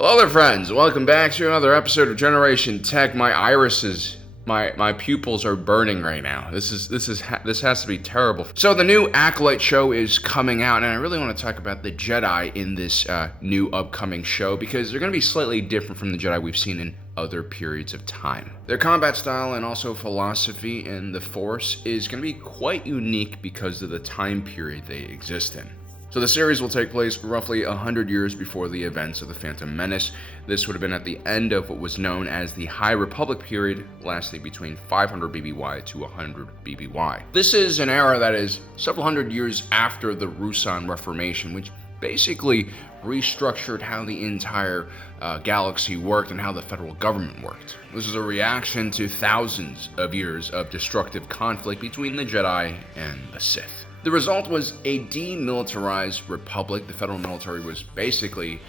Hello there, friends. Welcome back to another episode of Generation Tech. My irises, my pupils are burning right now. This has to be terrible. So the new Acolyte show is coming out, and I really want to talk about the Jedi in this new upcoming show because they're going to be slightly different from the Jedi we've seen in other periods of time. Their combat style and also philosophy in the Force is going to be quite unique because of the time period they exist in. So the series will take place roughly 100 years before the events of the Phantom Menace. This would have been at the end of what was known as the High Republic period, lasting between 500 BBY to 100 BBY. This is an era that is several hundred years after the Ruusan Reformation, which basically restructured how the entire galaxy worked and how the federal government worked. This is a reaction to thousands of years of destructive conflict between the Jedi and the Sith. The result was a demilitarized republic. The federal military was basically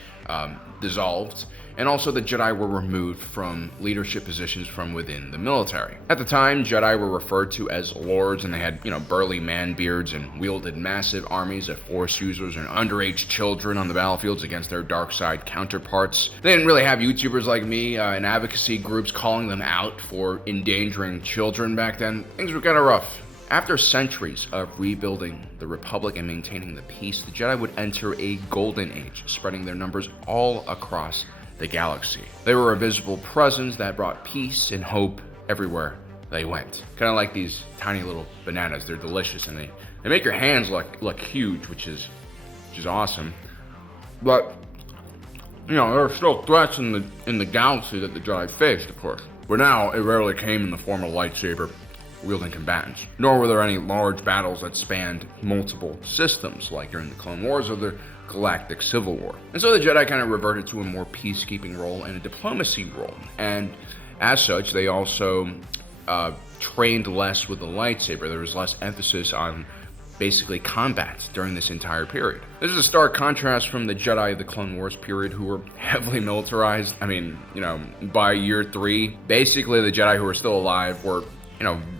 dissolved, and also the Jedi were removed from leadership positions from within the military. At the time, Jedi were referred to as lords, and they had, burly man beards and wielded massive armies of Force users and underage children on the battlefields against their dark side counterparts. They didn't really have YouTubers like me and advocacy groups calling them out for endangering children back then. Things were kind of rough. After centuries of rebuilding the Republic and maintaining the peace, the Jedi would enter a golden age, spreading their numbers all across the galaxy. They were a visible presence that brought peace and hope everywhere they went. Kind of like these tiny little bananas. They're delicious and they make your hands look huge, which is awesome. But there are still threats in the galaxy that the Jedi faced, of course. But now it rarely came in the form of lightsaber wielding combatants, nor were there any large battles that spanned multiple systems like during the Clone Wars or the Galactic Civil War. And so the Jedi kind of reverted to a more peacekeeping role and a diplomacy role, and as such they also trained less with the lightsaber. There was less emphasis on basically combat during this entire period. This is a stark contrast from the Jedi of the Clone Wars period, who were heavily militarized. By year 3, basically the Jedi who were still alive were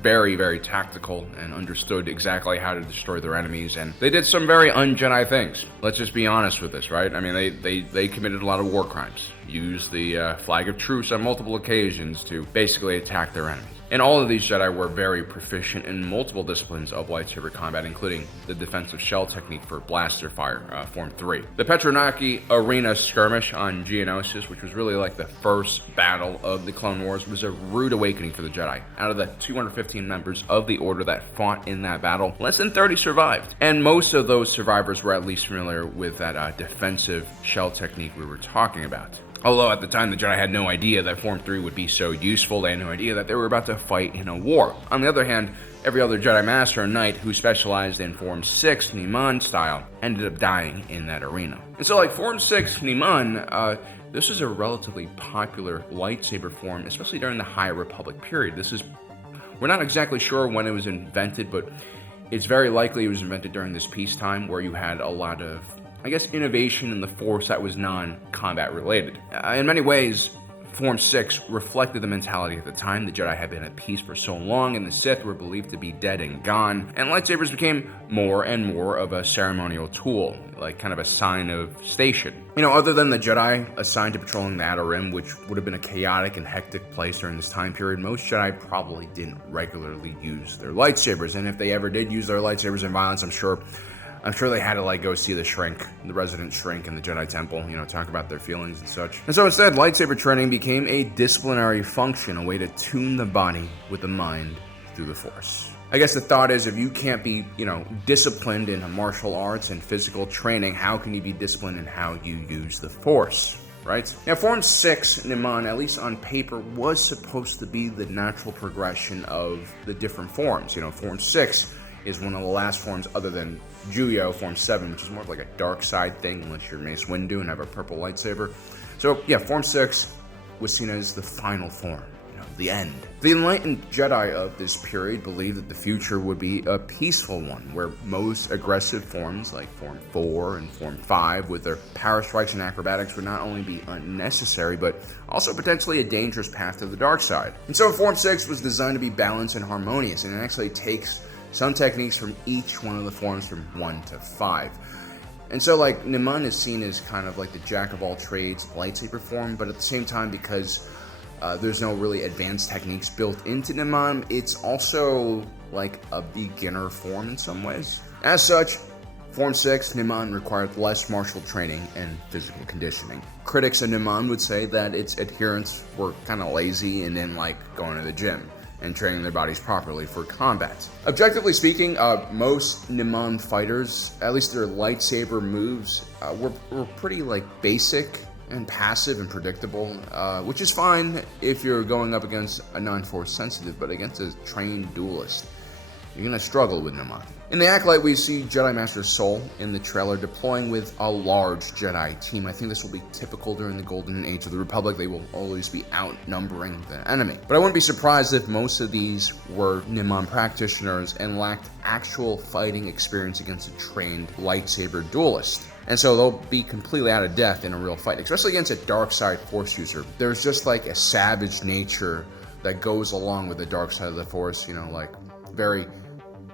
very, very tactical and understood exactly how to destroy their enemies, and they did some very un-Jedi things. Let's just be honest with this, right? They committed a lot of war crimes, used the flag of truce on multiple occasions to basically attack their enemies. And all of these Jedi were very proficient in multiple disciplines of lightsaber combat, including the defensive shell technique for blaster fire, Form 3. The Petronaki Arena skirmish on Geonosis, which was really like the first battle of the Clone Wars, was a rude awakening for the Jedi. Out of the 215 members of the Order that fought in that battle, less than 30 survived. And most of those survivors were at least familiar with that defensive shell technique we were talking about. Although at the time the Jedi had no idea that Form 3 would be so useful, they had no idea that they were about to fight in a war. On the other hand, every other Jedi Master and Knight who specialized in Form 6 Niman style ended up dying in that arena. And so Form 6 Niman, this is a relatively popular lightsaber form, especially during the High Republic period. We're not exactly sure when it was invented, but it's very likely it was invented during this peacetime where you had a lot of innovation in the Force that was non-combat related. In many ways, Form 6 reflected the mentality at the time. The Jedi had been at peace for so long, and the Sith were believed to be dead and gone, and lightsabers became more and more of a ceremonial tool, like kind of a sign of station. Other than the Jedi assigned to patrolling the Outer Rim, which would have been a chaotic and hectic place during this time period, most Jedi probably didn't regularly use their lightsabers, and if they ever did use their lightsabers in violence, I'm sure they had to go see the resident shrink in the Jedi Temple, talk about their feelings and such. And so instead, lightsaber training became a disciplinary function, a way to tune the body with the mind through the Force. I guess the thought is, if you can't be, disciplined in martial arts and physical training, how can you be disciplined in how you use the Force? Right? Now, Form 6 Niman, at least on paper, was supposed to be the natural progression of the different forms. Form 6 is one of the last forms other than Juyo, Form 7, which is more of like a dark side thing, unless you're Mace Windu and have a purple lightsaber. So, yeah, Form 6 was seen as the final form, the end. The enlightened Jedi of this period believed that the future would be a peaceful one, where most aggressive forms, like Form 4 and Form 5, with their power strikes and acrobatics, would not only be unnecessary, but also potentially a dangerous path to the dark side. And so Form 6 was designed to be balanced and harmonious, and it actually takes some techniques from each one of the forms from 1 to 5. And so, like, Niman is seen as kind of like the jack-of-all-trades lightsaber form, but at the same time, because there's no really advanced techniques built into Niman, it's also like a beginner form in some ways. As such, Form 6, Niman required less martial training and physical conditioning. Critics of Niman would say that its adherents were kind of lazy and didn't like going to the gym and training their bodies properly for combat. Objectively speaking, most Niman fighters, at least their lightsaber moves, were pretty like basic and passive and predictable, which is fine if you're going up against a non-force sensitive, but against a trained duelist, you're gonna struggle with Niman. In the Acolyte, we see Jedi Master Sol in the trailer deploying with a large Jedi team. I think this will be typical during the Golden Age of the Republic. They will always be outnumbering the enemy. But I wouldn't be surprised if most of these were Niman practitioners and lacked actual fighting experience against a trained lightsaber duelist. And so they'll be completely out of depth in a real fight, especially against a dark side Force user. There's just like a savage nature that goes along with the dark side of the Force, you know, like very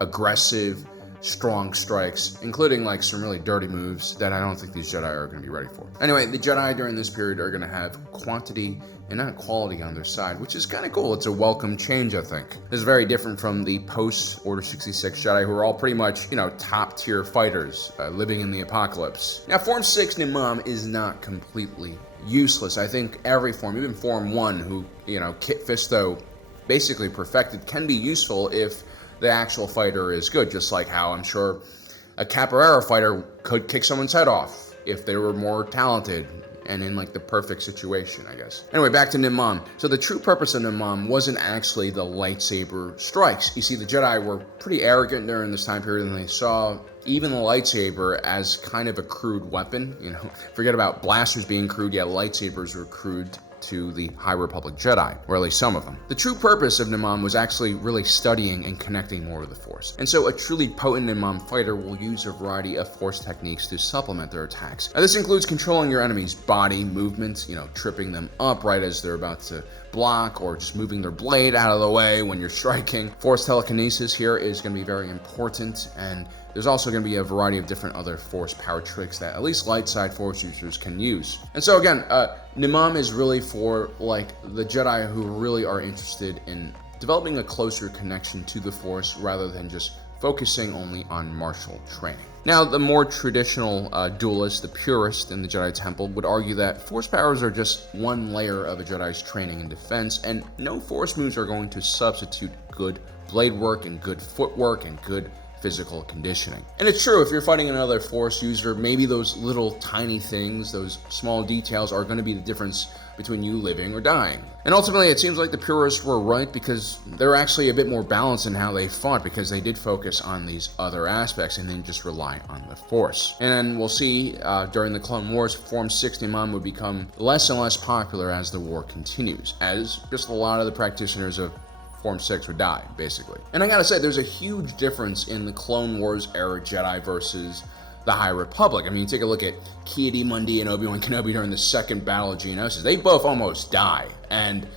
aggressive, strong strikes, including like some really dirty moves that I don't think these Jedi are going to be ready for. Anyway, the Jedi during this period are going to have quantity and not quality on their side, which is kind of cool. It's a welcome change, I think. This is very different from the post-Order 66 Jedi, who are all pretty much, you know, top-tier fighters living in the apocalypse. Now, Form 6 Niman is not completely useless. I think every form, even Form 1, who, you know, Kit Fisto basically perfected, can be useful if the actual fighter is good, just like how I'm sure a Capoeira fighter could kick someone's head off if they were more talented and in like the perfect situation, I guess. Anyway, back to Niman. So the true purpose of Niman wasn't actually the lightsaber strikes. You see, the Jedi were pretty arrogant during this time period, and they saw even the lightsaber as kind of a crude weapon. You know, forget about blasters being crude, yeah, lightsabers were crude to the High Republic Jedi, or at least some of them. The true purpose of Niman was actually really studying and connecting more with the Force. And so a truly potent Niman fighter will use a variety of Force techniques to supplement their attacks. Now this includes controlling your enemy's body movements, you know, tripping them up right as they're about to block, or just moving their blade out of the way when you're striking. Force telekinesis here is going to be very important, and there's also going to be a variety of different other Force power tricks that at least light side Force users can use. And so again, Niman is really for like the Jedi who really are interested in developing a closer connection to the Force rather than just focusing only on martial training. Now, the more traditional duelist, the purist in the Jedi Temple, would argue that Force powers are just one layer of a Jedi's training and defense, and no Force moves are going to substitute good blade work and good footwork and good physical conditioning. And it's true, if you're fighting another Force user, maybe those little tiny things, those small details are going to be the difference between you living or dying. And ultimately, it seems like the purists were right, because they're actually a bit more balanced in how they fought, because they did focus on these other aspects and then just rely on the Force. And we'll see during the Clone Wars, Form 6 Niman would become less and less popular as the war continues, as just a lot of the practitioners of Form 6 would die, basically. And I gotta say, there's a huge difference in the Clone Wars era Jedi versus the High Republic. I mean, take a look at Ki-Adi-Mundi and Obi-Wan Kenobi during the second Battle of Geonosis. They both almost die, and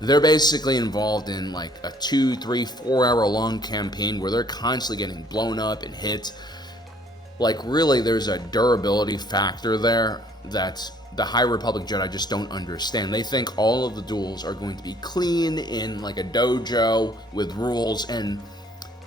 they're basically involved in like a 2, 3, 4 hour long campaign where they're constantly getting blown up and hit. Like, really, there's a durability factor there that the High Republic Jedi just don't understand. They think all of the duels are going to be clean in like a dojo with rules, and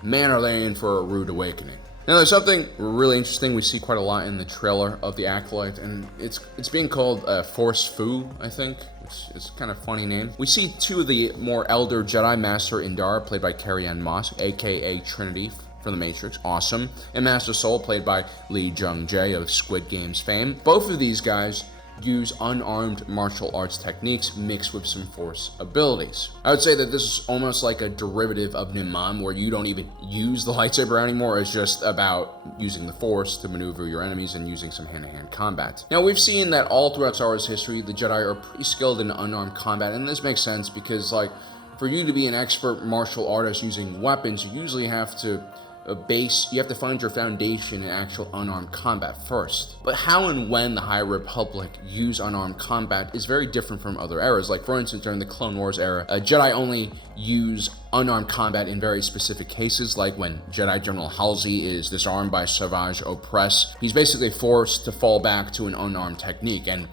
man, are they in for a rude awakening. Now, there's something really interesting we see quite a lot in the trailer of the Acolyte, and it's being called Force-Fu, I think. It's kind of a funny name. We see two of the more elder Jedi, Master Indar, played by Carrie-Anne Moss, aka Trinity from The Matrix, awesome, and Master Sol, played by Lee Jung-jae of Squid Games fame. Both of these guys use unarmed martial arts techniques mixed with some Force abilities. I would say that this is almost like a derivative of Niman, where you don't even use the lightsaber anymore. It's just about using the Force to maneuver your enemies and using some hand-to-hand combat. Now, we've seen that all throughout Star Wars history, the Jedi are pretty skilled in unarmed combat, and this makes sense because, like, for you to be an expert martial artist using weapons, you usually have to base, you have to find your foundation in actual unarmed combat first. But how and when the High Republic use unarmed combat is very different from other eras. Like, for instance, during the Clone Wars era, Jedi only use unarmed combat in very specific cases, like when Jedi General Halsey is disarmed by Savage Opress. He's basically forced to fall back to an unarmed technique, and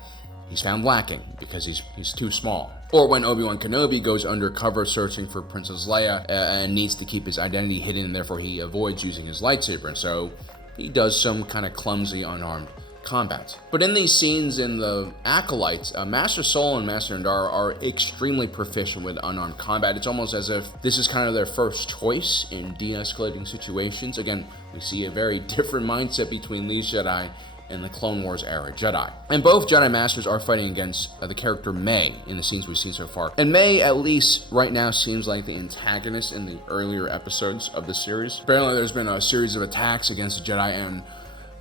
he's found lacking because he's too small. Or when Obi-Wan Kenobi goes undercover searching for Princess Leia and needs to keep his identity hidden, and therefore he avoids using his lightsaber, and so he does some kind of clumsy unarmed combat. But in these scenes in the Acolytes, Master Sol and Master Indar are extremely proficient with unarmed combat. It's almost as if this is kind of their first choice in de-escalating situations. Again, we see a very different mindset between these Jedi and the Clone Wars era Jedi. And both Jedi Masters are fighting against the character May in the scenes we've seen so far. And May, at least right now, seems like the antagonist in the earlier episodes of the series. Apparently there's been a series of attacks against the Jedi, and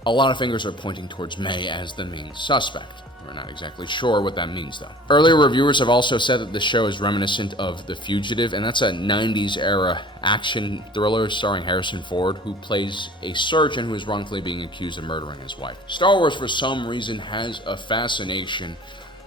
a lot of fingers are pointing towards May as the main suspect. We're not exactly sure what that means, though. Earlier reviewers have also said that the show is reminiscent of The Fugitive, and that's a 90s era action thriller starring Harrison Ford, who plays a surgeon who is wrongfully being accused of murdering his wife. Star Wars, for some reason, has a fascination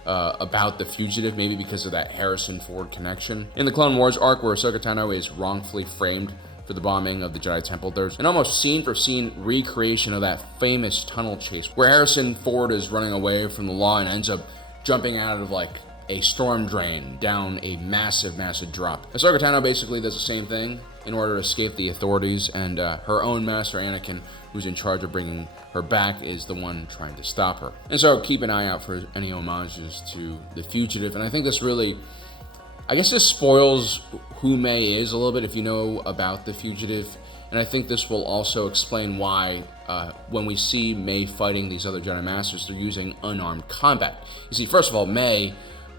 about The Fugitive, maybe because of that Harrison Ford connection. In the Clone Wars arc, where Ahsoka Tano is wrongfully framed for the bombing of the Jedi Temple, there's an almost scene-for-scene recreation of that famous tunnel chase where Harrison Ford is running away from the law and ends up jumping out of like a storm drain down a massive drop. Ahsoka Tano basically does the same thing in order to escape the authorities, and her own master Anakin, who's in charge of bringing her back, is the one trying to stop her. And so keep an eye out for any homages to The Fugitive, and I think this really, I guess this spoils who May is a little bit if you know about The Fugitive, and I think this will also explain why when we see May fighting these other Jedi Masters, they're using unarmed combat. You see, first of all, May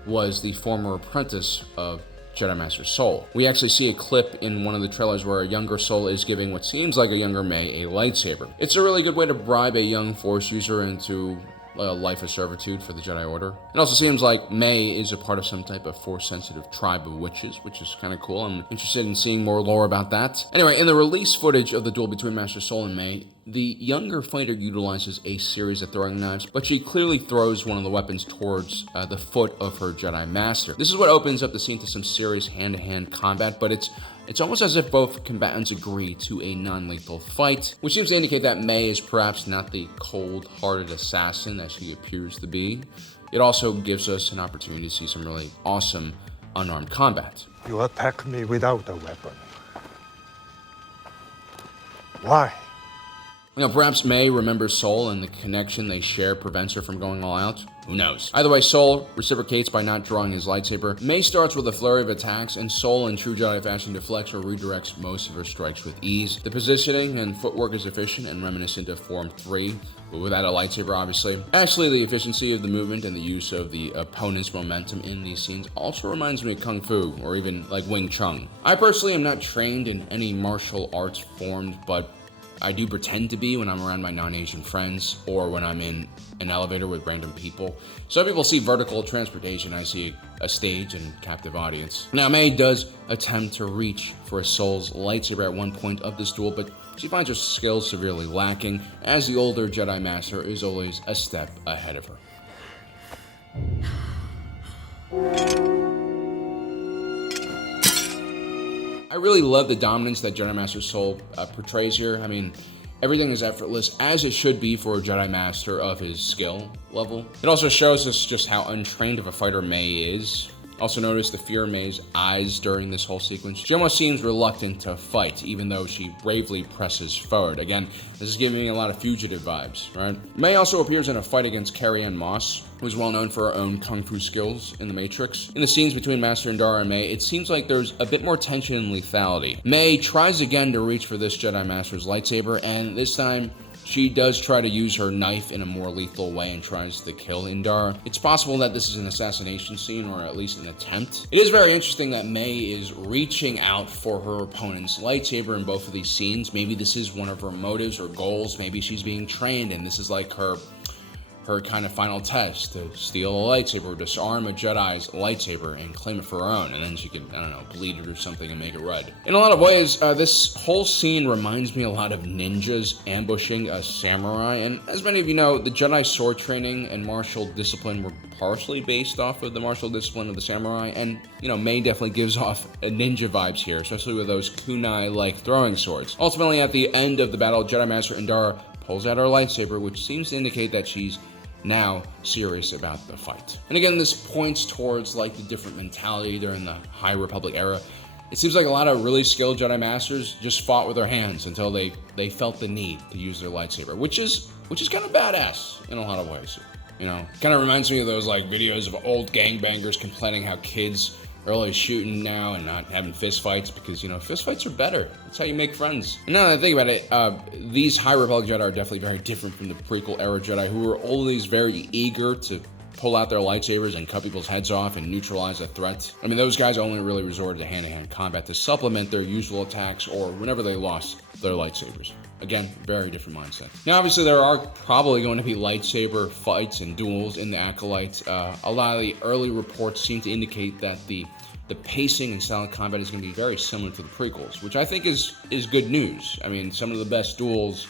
was the former apprentice of Jedi Master Sol. We actually see a clip in one of the trailers where a younger Sol is giving what seems like a younger May a lightsaber. It's a really good way to bribe a young Force user into a life of servitude for the Jedi Order. It also seems like May is a part of some type of Force-sensitive tribe of witches, which is kind of cool. I'm interested in seeing more lore about that. Anyway, in the release footage of the duel between Master Sol and May, the younger fighter utilizes a series of throwing knives, but she clearly throws one of the weapons towards the foot of her Jedi Master. This is what opens up the scene to some serious hand-to-hand combat, but it's almost as if both combatants agree to a non-lethal fight, which seems to indicate that May is perhaps not the cold-hearted assassin that she appears to be. It also gives us an opportunity to see some really awesome unarmed combat. You attack me without a weapon. Why? You know, perhaps May remembers Sol and the connection they share prevents her from going all out. Who knows? Either way, Sol reciprocates by not drawing his lightsaber. May starts with a flurry of attacks, and Sol, in true Jedi fashion, deflects or redirects most of her strikes with ease. The positioning and footwork is efficient and reminiscent of Form 3, but without a lightsaber, obviously. Actually, the efficiency of the movement and the use of the opponent's momentum in these scenes also reminds me of Kung Fu, or even like Wing Chun. I personally am not trained in any martial arts forms, but I do pretend to be when I'm around my non-Asian friends or when I'm in an elevator with random people. Some people see vertical transportation, I see a stage and captive audience. Now, May does attempt to reach for Sol's lightsaber at one point of this duel, but she finds her skills severely lacking, as the older Jedi Master is always a step ahead of her. I really love the dominance that Jedi Master Sol portrays here. I mean, everything is effortless, as it should be for a Jedi Master of his skill level. It also shows us just how untrained of a fighter May is. Also notice the fear in May's eyes during this whole sequence. She almost seems reluctant to fight, even though she bravely presses forward. Again, this is giving me a lot of Fugitive vibes, right? May also appears in a fight against Carrie-Anne Moss, who is well known for her own kung fu skills in The Matrix. In the scenes between Master Indara and May, it seems like there's a bit more tension and lethality. May tries again to reach for this Jedi Master's lightsaber, and this time, she does try to use her knife in a more lethal way and tries to kill Indara. It's possible that this is an assassination scene, or at least an attempt. It is very interesting that May is reaching out for her opponent's lightsaber in both of these scenes. Maybe this is one of her motives or goals. Maybe she's being trained and this is like her her kind of final test to steal a lightsaber, disarm a Jedi's lightsaber, and claim it for her own, and then she could, I don't know, bleed it or something and make it red. In a lot of ways, this whole scene reminds me a lot of ninjas ambushing a samurai, and as many of you know, the Jedi sword training and martial discipline were partially based off of the martial discipline of the samurai, and, you know, May definitely gives off ninja vibes here, especially with those kunai-like throwing swords. Ultimately, at the end of the battle, Jedi Master Indara pulls out her lightsaber, which seems to indicate that she's now serious about the fight. And again, this points towards like the different mentality during the High Republic era. It seems like a lot of really skilled Jedi Masters just fought with their hands until they felt the need to use their lightsaber, which is kind of badass in a lot of ways. You know, kind of reminds me of those like videos of old gangbangers complaining how kids are always shooting now and not having fist fights because, you know, fist fights are better. That's how you make friends. And now that I think about it, these High Republic Jedi are definitely very different from the prequel era Jedi, who were always very eager to pull out their lightsabers and cut people's heads off and neutralize a threat. I mean, those guys only really resorted to hand-to-hand combat to supplement their usual attacks or whenever they lost their lightsabers. Again, very different mindset. Now, obviously, there are probably going to be lightsaber fights and duels in the Acolyte. A lot of the early reports seem to indicate that the pacing and style of combat is going to be very similar to the prequels, which I think is good news. I mean, some of the best duels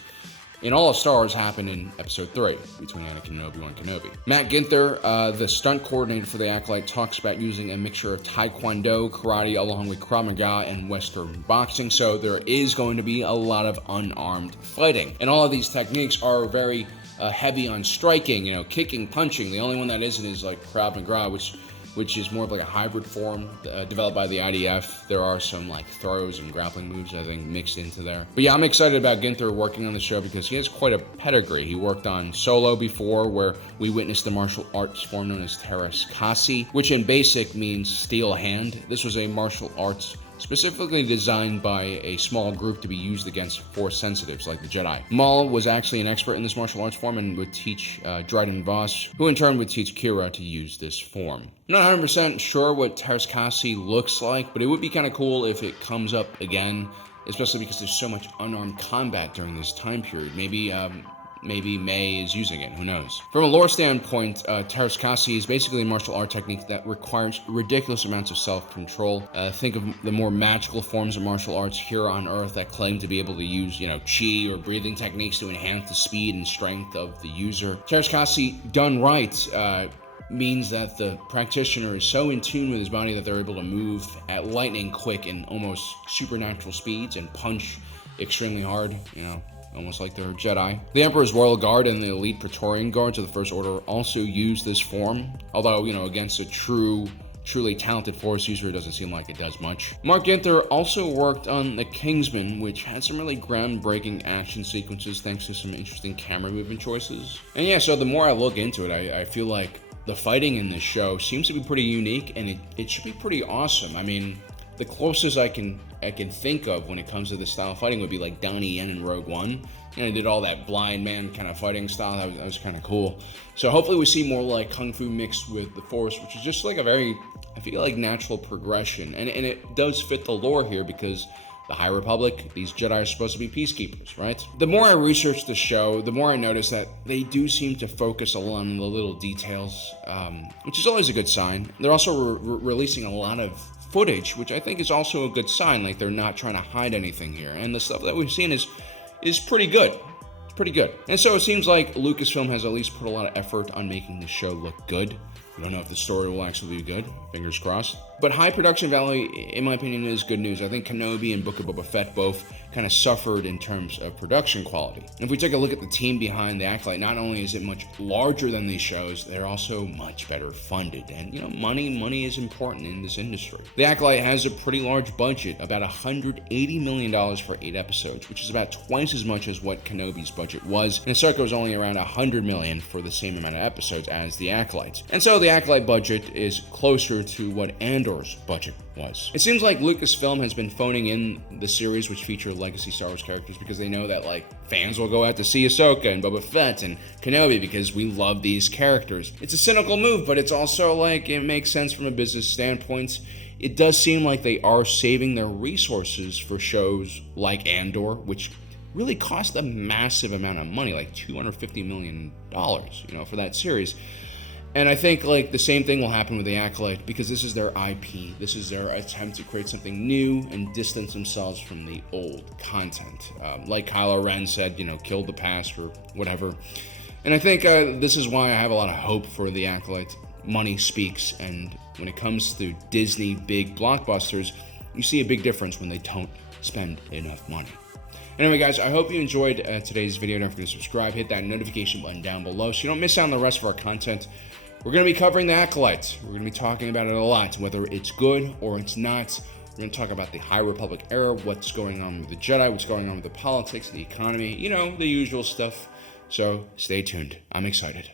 in all of Star Wars happened in Episode 3 between Anakin and Obi-Wan Kenobi. Matt Ginther, the stunt coordinator for the Acolyte, talks about using a mixture of Taekwondo, karate, along with Krav Maga and Western boxing, so there is going to be a lot of unarmed fighting. And all of these techniques are very heavy on striking, you know, kicking, punching. The only one that isn't is like Krav Maga, which is more of like a hybrid form developed by the IDF. There are some like throws and grappling moves, I think, mixed into there. But yeah, I'm excited about Ginther working on the show because he has quite a pedigree. He worked on Solo before, where we witnessed the martial arts form known as Teras Kasi, which in basic means steel hand. This was a martial arts specifically designed by a small group to be used against Force sensitives like the Jedi. Maul was actually an expert in this martial arts form and would teach Dryden Voss, who in turn would teach Kira to use this form. I'm not 100% sure what Teras Kasi looks like, but it would be kind of cool if it comes up again, especially because there's so much unarmed combat during this time period. Maybe May is using it, who knows. From a lore standpoint, Teras Kasi is basically a martial art technique that requires ridiculous amounts of self-control. Think of the more magical forms of martial arts here on Earth that claim to be able to use, you know, chi or breathing techniques to enhance the speed and strength of the user. Teras Kasi, done right, means that the practitioner is so in tune with his body that they're able to move at lightning quick and almost supernatural speeds and punch extremely hard, you know, almost like they're Jedi. The Emperor's Royal Guard and the elite Praetorian Guards of the First Order also use this form, although, you know, against a truly talented Force user, it doesn't seem like it does much. Mark Ginther also worked on The Kingsman, which had some really groundbreaking action sequences thanks to some interesting camera movement choices. And yeah, so the more I look into it, I feel like the fighting in this show seems to be pretty unique, and it should be pretty awesome. I mean, the closest I can think of when it comes to this style of fighting would be like Donnie Yen in Rogue One. And I did all that blind man kind of fighting style. That was kind of cool. So hopefully we see more like Kung Fu mixed with the Force, which is just like a very, I feel like, natural progression. And it does fit the lore here because the High Republic, these Jedi are supposed to be peacekeepers, right? The more I research the show, the more I notice that they do seem to focus a lot on the little details, which is always a good sign. They're also releasing a lot of footage, which I think is also a good sign, like they're not trying to hide anything here. And the stuff that we've seen is pretty good. It's pretty good. And so it seems like Lucasfilm has at least put a lot of effort on making the show look good. We don't know if the story will actually be good. Fingers crossed. But high production value, in my opinion, is good news. I think Kenobi and Book of Boba Fett both kind of suffered in terms of production quality. If we take a look at the team behind the Acolyte, not only is it much larger than these shows, they're also much better funded. And, you know, money is important in this industry. The Acolyte has a pretty large budget, about $180 million for 8 episodes, which is about twice as much as what Kenobi's budget was. And Ahsoka was only around $100 million for the same amount of episodes as the Acolyte. And so the Acolyte budget is closer to what Andor's budget was. It seems like Lucasfilm has been phoning in the series which feature legacy Star Wars characters because they know that, like, fans will go out to see Ahsoka and Boba Fett and Kenobi because we love these characters. It's a cynical move, but it's also, like, it makes sense from a business standpoint. It does seem like they are saving their resources for shows like Andor, which really cost a massive amount of money, like $250 million, for that series. And I think like the same thing will happen with the Acolyte, because this is their IP. This is their attempt to create something new and distance themselves from the old content. Like Kylo Ren said, kill the past or whatever. And I think this is why I have a lot of hope for the Acolyte. Money speaks, and when it comes to Disney big blockbusters, you see a big difference when they don't spend enough money. Anyway, guys, I hope you enjoyed today's video. Don't forget to subscribe, hit that notification button down below so you don't miss out on the rest of our content. We're going to be covering the Acolyte. We're going to be talking about it a lot, whether it's good or it's not. We're going to talk about the High Republic era, what's going on with the Jedi, what's going on with the politics, the economy, the usual stuff. So stay tuned. I'm excited.